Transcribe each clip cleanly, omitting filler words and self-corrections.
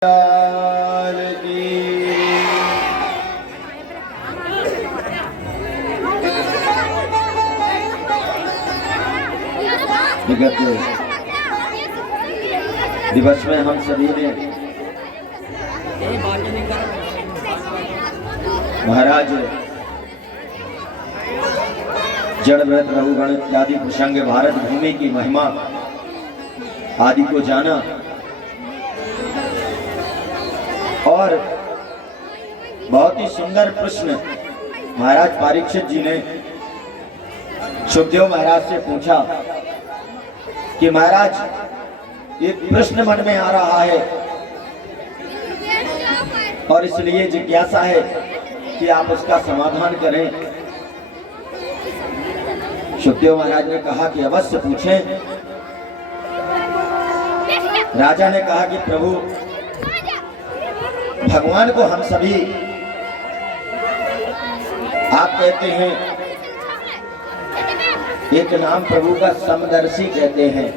विगत दिवस में हम सभी ने महाराज जड़ व्रत रघुगण इत्यादि प्रसंग भारत भूमि की महिमा आदि को जाना और बहुत ही सुंदर प्रश्न महाराज परीक्षित जी ने सुखदेव महाराज से पूछा कि महाराज एक प्रश्न मन में आ रहा है और इसलिए जिज्ञासा है कि आप उसका समाधान करें। सुखदेव महाराज ने कहा कि अवश्य पूछें। राजा ने कहा कि प्रभु भगवान को हम सभी आप कहते हैं, एक नाम प्रभु का समदर्शी कहते हैं,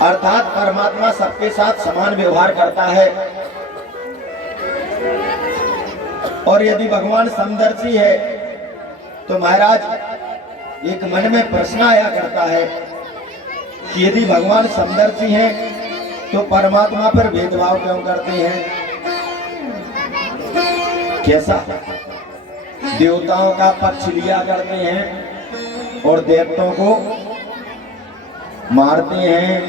अर्थात परमात्मा सबके साथ समान व्यवहार करता है। और यदि भगवान समदर्शी है तो महाराज एक मन में प्रश्न आया करता है कि यदि भगवान समदर्शी हैं तो परमात्मा पर भेदभाव क्यों करते हैं? कैसा? देवताओं का पक्ष लिया करते हैं और देवताओं को मारते हैं।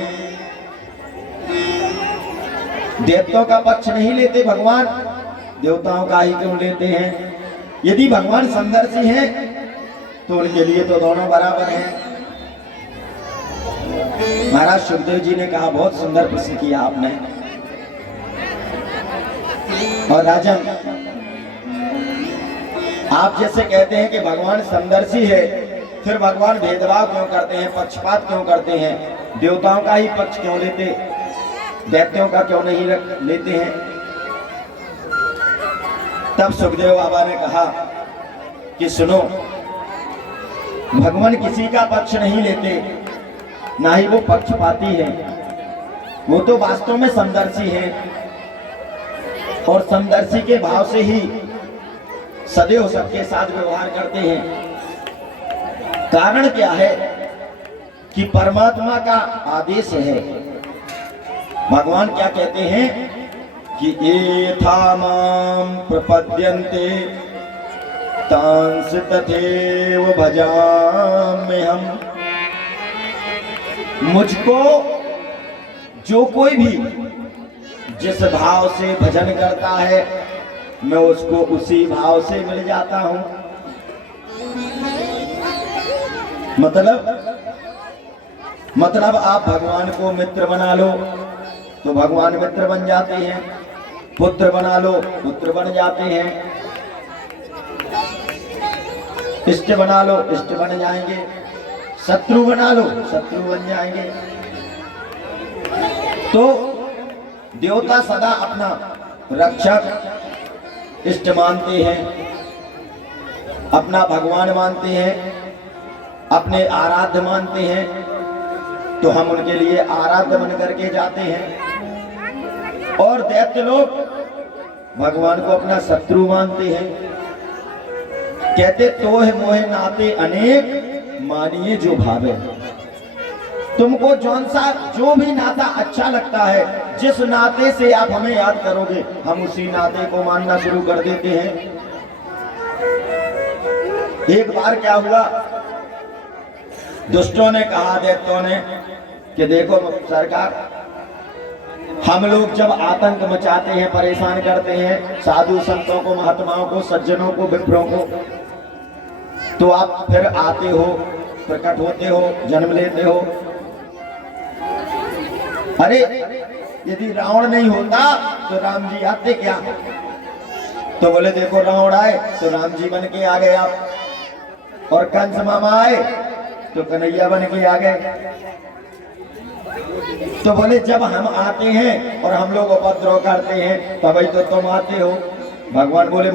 देवताओं का पक्ष नहीं लेते भगवान, देवताओं का ही क्यों लेते हैं? यदि भगवान समदर्शी हैं तो उनके लिए तो दोनों बराबर हैं। महाराज सुखदेव जी ने कहा बहुत सुंदर प्रश्न किया आपने। और राजन, आप जैसे कहते हैं कि भगवान समदर्शी है, फिर भगवान भेदभाव क्यों करते हैं, पक्षपात क्यों करते हैं? देवताओं का ही पक्ष क्यों लेते, दैत्यों का क्यों नहीं लेते हैं? तब सुखदेव बाबा ने कहा कि सुनो, भगवान किसी का पक्ष नहीं लेते, ना ही वो पक्षपाती है। वो तो वास्तव में समदर्शी है और समदर्शी के भाव से ही सदैव सबके साथ व्यवहार करते हैं। कारण क्या है कि परमात्मा का आदेश है। भगवान क्या कहते हैं कि एथा माम प्रपद्यन्ते तांस तथैव भजाम्यहम्। मुझको जो कोई भी जिस भाव से भजन करता है मैं उसको उसी भाव से मिल जाता हूं। मतलब आप भगवान को मित्र बना लो तो भगवान मित्र बन जाते हैं, पुत्र बना लो पुत्र बन जाते हैं, इष्ट बना लो इष्ट बन जाएंगे, शत्रु बना लो शत्रु बन जाएंगे। तो देवता सदा अपना रक्षक इष्ट मानते हैं, अपना भगवान मानते हैं, अपने आराध्य मानते हैं, तो हम उनके लिए आराध्य बन करके जाते हैं। और दैत्य लोग भगवान को अपना शत्रु मानते हैं। कहते तोह मोह नाते अनेक मानिए जो भावे। तुमको जो भी नाता अच्छा लगता है, जिस नाते से आप हमें याद करोगे, हम उसी नाते को मानना शुरू कर देते हैं। एक बार क्या हुआ, दुष्टों ने कहा दैत्यों ने कि देखो सरकार, हम लोग जब आतंक मचाते हैं, परेशान करते हैं साधु संतों को, महात्माओं को, सज्जनों को, विप्रों को, तो आप फिर आते हो, प्रकट होते हो, जन्म लेते हो। अरे यदि रावण नहीं होता तो राम जी आते क्या? तो बोले देखो रावण आए तो राम जी बन के आ गए आप, और कंस मामा आए तो कन्हैया बन के आ गए। तो बोले जब हम आते हैं और हम लोग उपद्रव करते हैं तभी तो तुम आते हो। भगवान बोले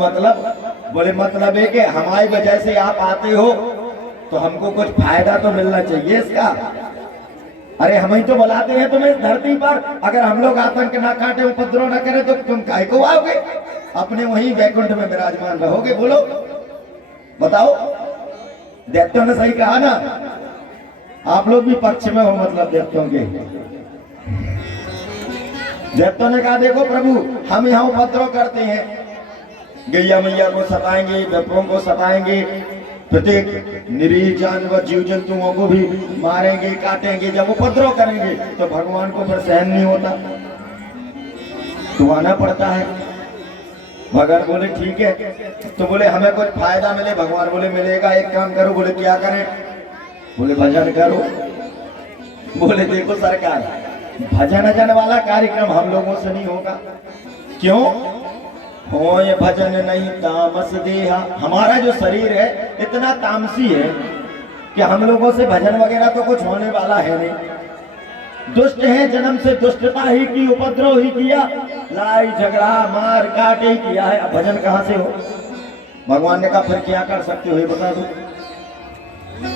मतलब है कि हमारी वजह से आप आते हो तो हमको कुछ फायदा तो मिलना चाहिए इसका। अरे हम ही तो बुलाते हैं तुम्हें इस धरती पर। अगर हम लोग आतंक ना काटे, उपद्रव ना करें, तो तुम काहे को आओगे? अपने वहीं वैकुंठ में विराजमान रहोगे। बोलो बताओ, दैत्यों ने सही कहा ना? आप लोग भी पक्ष में हो, मतलब दैत्यों के। दैत्यों ने कहा देखो प्रभु, हम यहाँ उपद्रव करते हैं, गैया मैया को सताएंगे, विप्रों को सताएंगे, प्रत्येक निरीह जानवर जीव जंतुओं को भी मारेंगे, काटेंगे। जब उपद्रव करेंगे तो भगवान को फिर सहन नहीं होता, तो आना पड़ता है। भगवान बोले ठीक है। तो बोले हमें कुछ फायदा मिले? भगवान बोले मिलेगा, एक काम करो। बोले क्या करें? बोले भजन करो। बोले देखो सरकार, भजन अजन वाला कार्यक्रम हम लोगों से नहीं होगा। क्यों? हो ये भजन नहीं तामस देहा। हमारा जो शरीर है इतना तामसी है कि हम लोगों से भजन वगैरह तो कुछ होने वाला है नहीं। दुष्ट है, जन्म से दुष्टता ही की, उपद्रव ही किया, लड़ाई झगड़ा मार काट ही किया है। अब भजन कहां से हो? भगवान ने कहा फिर क्या कर सकते हो ये बता दो।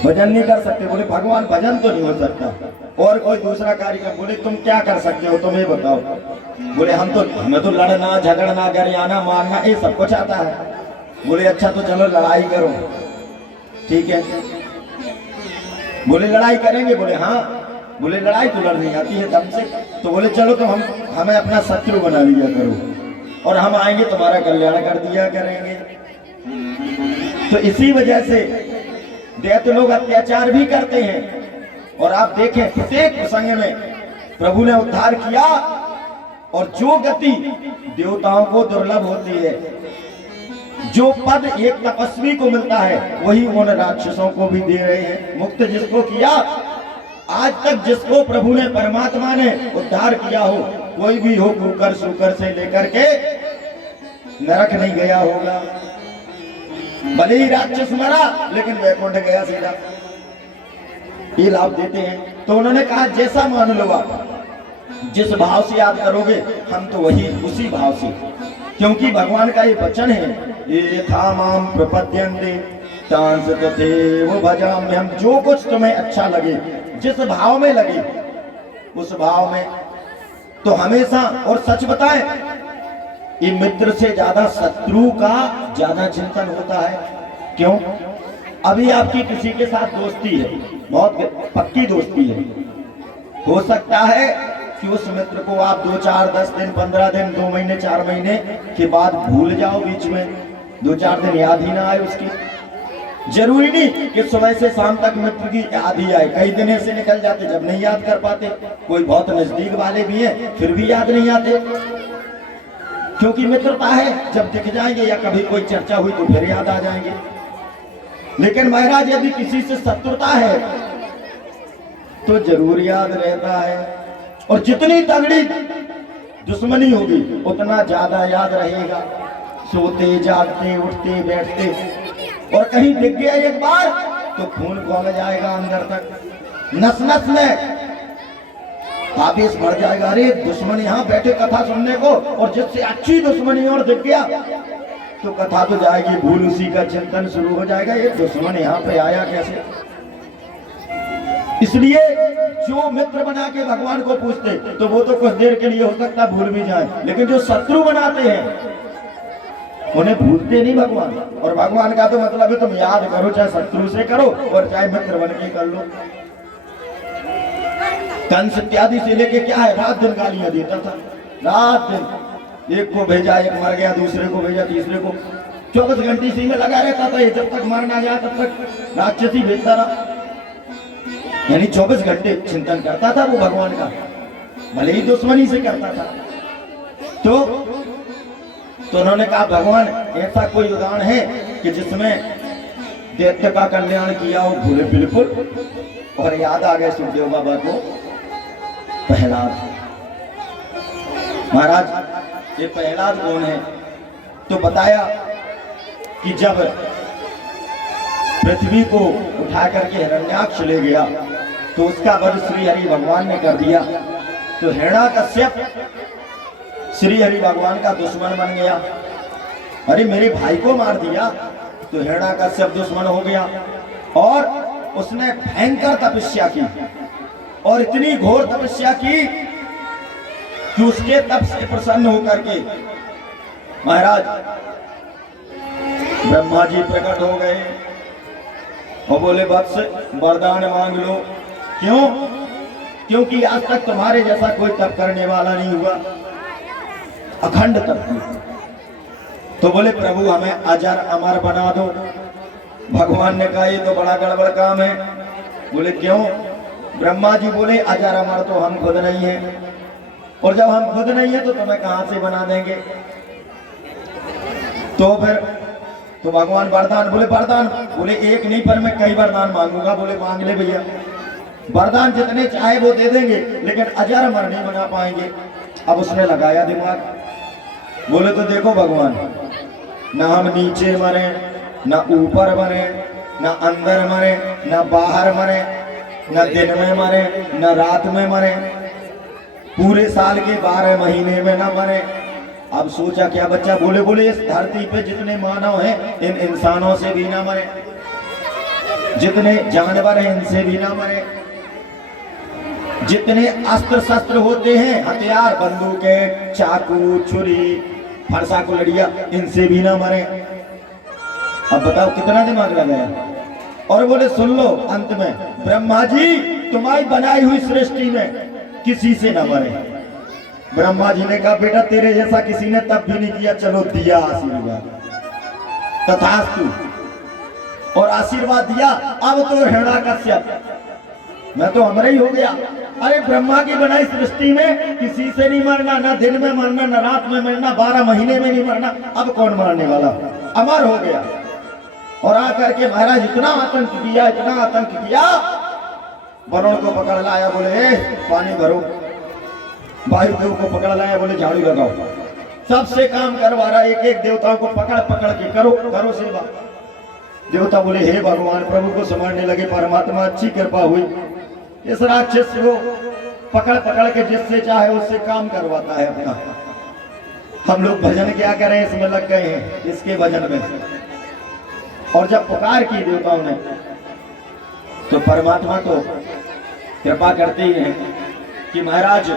भजन नहीं कर सकते। बोले भगवान भजन तो नहीं हो सकता, और कोई दूसरा कार्यक्रम? बोले तुम क्या कर सकते हो, तुम ये बताओ। बोले हमें तो लड़ना झगड़ना गरियाना मारना ये सब कुछ आता है। बोले अच्छा तो चलो लड़ाई करो। ठीक है, बोले लड़ाई करेंगे? बोले हाँ। बोले लड़ाई तो लड़नी आती है दम से। तो बोले चलो तो हमें अपना शत्रु बना लिया करो, और हम आएंगे तुम्हारा कल्याण कर दिया करेंगे। तो इसी वजह से दैत्य लोग अत्याचार भी करते हैं। और आप देखें प्रत्येक प्रसंग में प्रभु ने उद्धार किया, और जो गति देवताओं को दुर्लभ होती है, जो पद एक तपस्वी को मिलता है, वही उन राक्षसों को भी दे रहे हैं। मुक्त जिसको किया, आज तक जिसको प्रभु ने परमात्मा ने उद्धार किया हो, कोई भी हो, कुकर सुकर से लेकर के नरक नहीं गया होगा। भले ही राक्षस मरा लेकिन वैकुंठ गया सीधा। ये लाभ देते हैं। तो उन्होंने कहा जैसा मान लो आप, जिस भाव से याद करोगे हम तो वही उसी भाव से, क्योंकि भगवान का ये वचन है, ये था माम प्रपद्यन्ते तांस तथैव भजाम्यहम्। हम जो कुछ तुम्हें अच्छा लगे, जिस भाव में लगे उस भाव में तो हमेशा। और सच बताएं, ये मित्र से ज्यादा शत्रु का ज्यादा चिंतन होता है। क्यों? अभी आपकी किसी के साथ दोस्ती है, बहुत पक्की दोस्ती है, हो सकता है कि उस मित्र को आप 2 4 10 दिन 15 दिन 2 महीने 4 महीने के बाद भूल जाओ, बीच में 2 4 दिन याद ही ना आए उसकी। जरूरी नहीं कि सुबह से शाम तक मित्र की याद ही आए, कई दिन ऐसे निकल जाते जब नहीं याद कर पाते। कोई बहुत नजदीक वाले भी हैं फिर भी याद नहीं आते, क्योंकि मित्रता है, जब दिख जाएंगे या कभी कोई चर्चा हुई तो फिर याद आ जाएंगे। लेकिन महाराज यदि किसी से शत्रुता है तो जरूर याद रहता है, और जितनी तगड़ी दुश्मनी होगी उतना ज्यादा याद रहेगा। सोते जागते उठते बैठते, और कहीं दिख गया एक बार तो खून खौल जाएगा अंदर तक, नस नस में आवेश बढ़ जाएगा। अरे दुश्मन यहाँ बैठे कथा सुनने को, और जिससे अच्छी दुश्मनी और दिख गया तो कथा तो जाएगी भूल, उसी का चिंतन शुरू हो जाएगा, ये दुश्मन यहाँ पे आया कैसे। इसलिए जो मित्र बना के भगवान को पूछते तो वो तो कुछ देर के लिए हो सकता भूल भी जाए, लेकिन जो शत्रु बनाते हैं उन्हें भूलते नहीं भगवान। और भगवान का तो मतलब है तुम याद करो, चाहे शत्रु से करो और चाहे मित्र बन के कर लो। कंस इत्यादि से लेके क्या है, रात दिन गालियां देता था, रात दिन। एक को भेजा, एक मर गया, दूसरे को भेजा, तीसरे को, 24 घंटे इसी में लगा रहता था। ये जब तक मर ना जाए तब तक राक्षसी भेजता रहा, यानी 24 घंटे चिंतन करता था वो भगवान का, भले ही दुश्मनी से करता था। तो उन्होंने कहा भगवान ऐसा कोई उदाहरण है कि जिसमें दैत्य का कल्याण किया हो? भूले बिल्कुल। और याद आ गए सुखदेव बाबा को प्रहलाद। महाराज ये प्रहलाद कौन है? तो बताया कि जब पृथ्वी को उठा करके हिरण्याक्ष ले गया तो उसका वध श्री हरि भगवान ने कर दिया। तो हिरण्याकश्यप श्री हरि भगवान का दुश्मन बन गया। अरे मेरे भाई को मार दिया, तो हिरण्याकश्यप दुश्मन हो गया और उसने भयंकर तपस्या की। और इतनी घोर तपस्या की कि उसके तप से प्रसन्न होकर के महाराज ब्रह्मा जी प्रकट हो गए और बोले वत्स वरदान मांग लो। क्यों? क्योंकि आज तक तुम्हारे जैसा कोई तप करने वाला नहीं हुआ, अखंड तप किया। तो बोले प्रभु हमें अजर अमर बना दो। भगवान ने कहा ये तो बड़ा गड़बड़ काम है। बोले क्यों? ब्रह्मा जी बोले अजर अमर तो हम खुद नहीं है, और जब हम खुद नहीं है तो तुम्हें कहां से बना देंगे। तो फिर तो भगवान वरदान बोले वरदान बोले एक नहीं पर मैं कई वरदान मांगूंगा। बोले मांग ले भैया, वरदान जितने चाहे वो दे देंगे, लेकिन अजर अमर नहीं बना पाएंगे। अब उसने लगाया दिमाग, बोले तो देखो भगवान, ना हम नीचे मरे, ना ऊपर मरे, ना अंदर मरे, ना बाहर मरे, ना दिन में मरे, ना रात में मरे, पूरे साल के 12 महीने में ना मरे। अब सोचा क्या बच्चा? बोले बोले इस धरती पे जितने मानव हैं इन इंसानों से भी ना मरे, जितने जानवर हैं इनसे भी ना मरे, जितने अस्त्र शस्त्र होते हैं हथियार, बंदूकें, चाकू, छुरी, फरसा कुलड़िया, इनसे भी ना मरे। अब बताओ कितना दिमाग लगाया। और बोले सुन लो अंत में, ब्रह्मा जी तुम्हारी बनाई हुई सृष्टि में किसी से ना मरे। ब्रह्मा जी ने कहा बेटा तेरे जैसा किसी ने तब भी नहीं किया, चलो दिया आशीर्वाद, तथास्तु, और आशीर्वाद दिया। अब तो हिरण्याकश्यप मैं तो अमर ही हो गया। अरे ब्रह्मा की बनाई सृष्टि में किसी से नहीं मरना, ना दिन में मरना, ना रात में मरना, 12 महीने में नहीं मरना, अब कौन मरने वाला? अमर हो गया। और आकर के महाराज इतना आतंक किया, इतना आतंक किया, वरुण को पकड़ लाया, बोले पानी भरो। वायुदेव को पकड़ लाया, बोले झाड़ू लगाओ। सबसे काम करवा रहा, एक एक देवताओं को पकड़ पकड़ के करो करो सेवा। देवता बोले हे भगवान, प्रभु को समझने लगे, परमात्मा अच्छी कृपा हुई, इस राक्षस को पकड़ पकड़ के जिससे चाहे उससे काम करवाता है अपना। हम लोग भजन क्या करें, इसमें लग गए हैं, इसके भजन में। और जब पुकार की देवताओं ने, तो परमात्मा तो कृपा करते ही हैं कि महाराज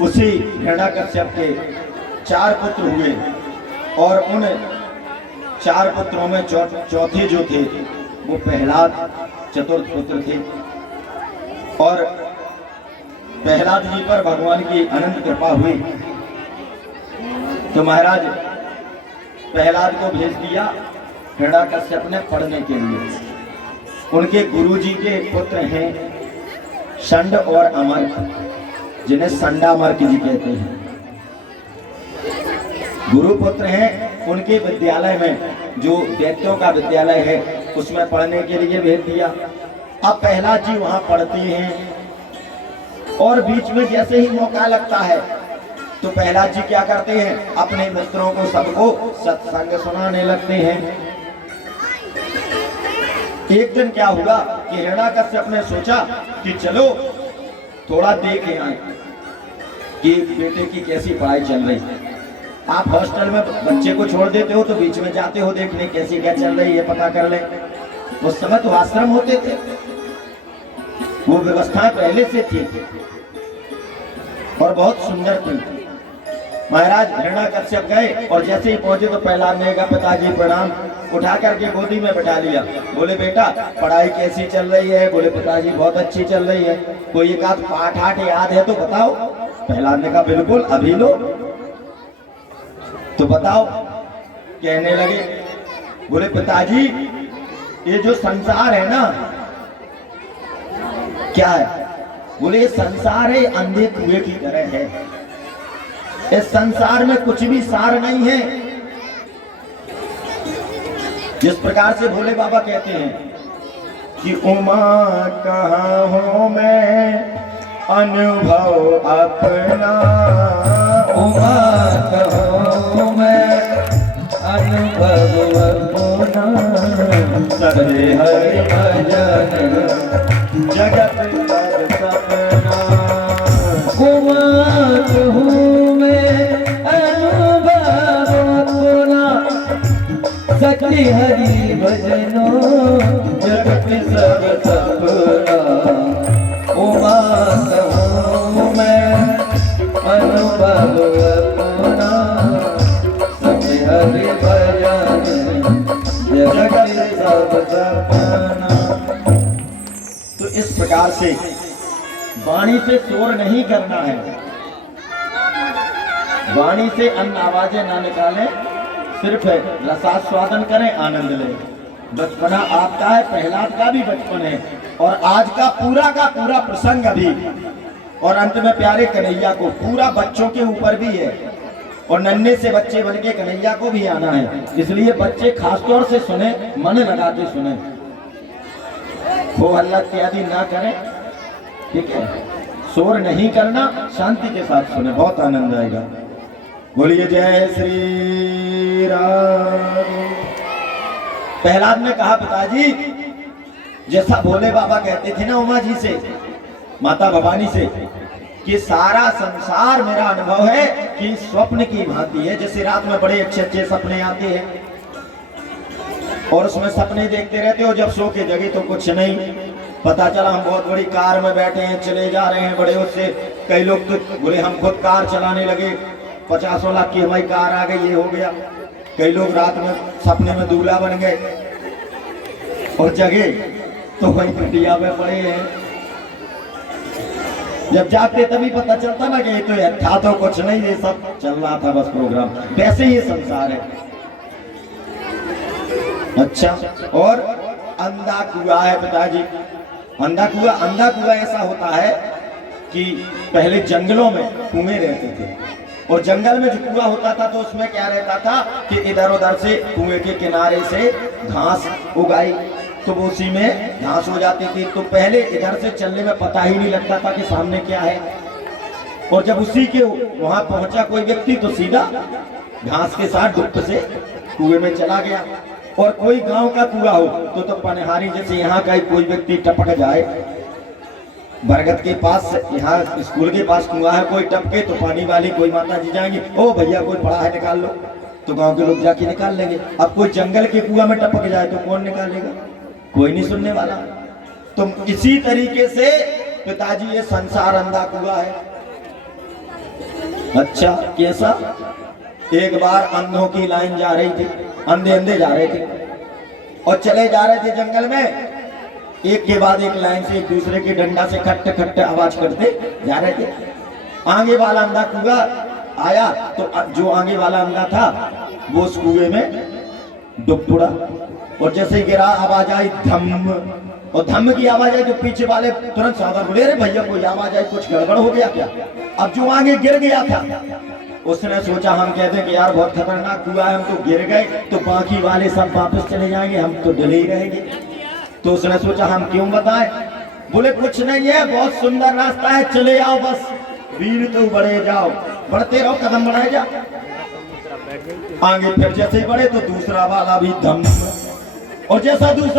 उसी हिरण्याकश्यप के 4 पुत्र हुए, और उन 4 पुत्रों में चौथे जो थे वो प्रहलाद चतुर्थ पुत्र थे। और प्रहलाद जी पर भगवान की अनंत कृपा हुई, तो महाराज प्रहलाद को भेज दिया हिरण्याकश्यप ने पढ़ने के लिए। उनके गुरुजी के पुत्र हैं षंड और अमर, जिन्हें संडामर्क जी कहते हैं। गुरु पुत्र हैं, उनके विद्यालय में जो दैत्यों का विद्यालय है उसमें पढ़ने के लिए भेज दिया। अब प्रहलाद जी वहां पढ़ते हैं, और बीच में जैसे ही मौका लगता है तो प्रहलाद जी क्या करते हैं, अपने मित्रों को सबको सत्संग सुनाने लगते हैं। एक दिन क्या हुआ कि हिरण्याकश्यप ने सोचा कि चलो थोड़ा देख आए कि बेटे की कैसी पढ़ाई चल रही है। आप हॉस्टल में बच्चे को छोड़ देते हो तो बीच में जाते हो देखने कैसी क्या चल रही है, पता कर ले। उस समय तो आश्रम होते थे, वो व्यवस्थाएं पहले से थी और बहुत सुंदर थी। महाराज हिरण्याकश्यप गए और जैसे ही पहुंचे तो प्रहलाद ने कहा पिताजी प्रणाम, उठा करके गोदी में बैठा लिया। बोले बेटा पढ़ाई कैसी चल रही है? बोले पिताजी बहुत अच्छी चल रही है। कोई एक आध पाठ आठ याद है तो बताओ। प्रहलाद ने कहा बिल्कुल, अभी लो तो बताओ। कहने लगे, बोले पिताजी ये जो संसार है ना, क्या है? बोले ये संसार है अंधे कुएं की तरह है, इस संसार में कुछ भी सार नहीं है। जिस प्रकार से भोले बाबा कहते हैं कि उमा कहाँ हूँ मैं अनुभव अपना, उमा कहाँ मैं अनुभव अपना, सरे हरि भजन जगत कर सपना। उमा कहूँ मैं अनुभव अपना, सत्य हरि भजनो जगत सब सपना। अनुभव अपना सब हरि भजन जगति सब सपना। तो इस प्रकार से वाणी से शोर नहीं करना है, वाणी से अन्य आवाजें ना निकालें, सिर्फ रसास्वादन करें, आनंद लें। बचपना आपका है, प्रहलाद का भी बचपन है, और आज का पूरा प्रसंग अभी, और अंत में प्यारे कन्हैया को पूरा बच्चों के ऊपर भी है, और नन्हे से बच्चे बन के कन्हैया को भी आना है। इसलिए बच्चे खासतौर से सुने, मन लगा के सुने, हो हल्ला इत्यादि ना करें, ठीक है। शोर नहीं करना, शांति के साथ सुने, बहुत आनंद आएगा। बोलिए जय श्री राम। प्रहलाद ने कहा, पिताजी जैसा भोले बाबा कहते थे ना उमा जी से, माता भवानी से, कि सारा संसार मेरा अनुभव है कि स्वप्न की भांति है। जैसे रात में बड़े अच्छे अच्छे सपने आते हैं और उसमें सपने देखते रहते हो, जब सो के जगे तो कुछ नहीं, पता चला हम बहुत बड़ी कार में बैठे हैं, चले जा रहे हैं बड़े उससे। कई लोग तो बोले हम खुद कार चलाने लगे, 50 लाख की हमारी कार आ गई, ये हो गया। कई लोग रात में सपने में दूल्हा बन गए और जगे तो वही पिटिया में पड़े हैं। जब जागते तभी पता चलता ना कि ये तो था तो कुछ नहीं, ये सब चल रहा था बस प्रोग्राम। वैसे ही संसार है। अच्छा, और अंधा कुआं है पिताजी। अंधा कुआं ऐसा होता है कि पहले जंगलों में कुएं रहते थे, और जंगल में जो कुआं होता था तो उसमें क्या रहता था कि इधर उधर से कुएं के किनारे से घास उगाई, तो वो उसी में घास हो जाती थी। तो पहले इधर से चलने में पता ही नहीं लगता था कि सामने क्या है, और जब उसी के वहां पहुंचा कोई व्यक्ति तो सीधा घास के साथ डुब से कुएं में चला गया। और कोई गांव का कुआं हो तो पनहारी, जैसे यहाँ का कोई व्यक्ति टपक जाए, बरगद के पास, यहाँ स्कूल के पास कुआं है, कोई टपके तो पानी वाली कोई माता जी जाएंगी, ओ भैया कोई पड़ा है निकाल लो, तो गांव के लोग जाके निकाल लेंगे। अब कोई जंगल के कुआं में टपक जाए तो कौन निकालेगा, कोई नहीं सुनने वाला। तो इसी तरीके से पिताजी ये संसार अंधा कुआं है। अच्छा, कैसा? एक बार अंधों की लाइन जा रही थी, अंधे अंधे जा रहे थे और चले जा रहे थे जंगल में, एक के बाद एक लाइन से एक दूसरे के डंडा से खट्टे खट्टे आवाज करते जा रहे थे। आगे वाला अंधा कुआं आया तो जो आगे वाला अंधा था वो उस कुएं में डूब पड़ा, और जैसे ही गिरा आवाज आई धम, और धम की आवाज आई तो पीछे वाले तुरंत सावधान बोले, अरे भैया कोई आवाज आई, कुछ गड़बड़ हो गया क्या? अब जो आगे गिर गया था उसने सोचा, हम कहते हैं कि यार बहुत खतरनाक कुआं है, हम तो गिर गए तो बाकी वाले सब वापस चले जाएंगे, हम तो डरे ही रहेंगे। तो उसने सोचा हम क्यों बताएं, बोले कुछ नहीं है, बहुत सुंदर रास्ता है, चले आओ बस, वीर तो बढ़े जाओ, बढ़ते रहो, कदम बढ़ाए जाओ। आगे फिर जैसे ही बढ़े तो दूसरा वाला भी धम, और जैसा दूसरा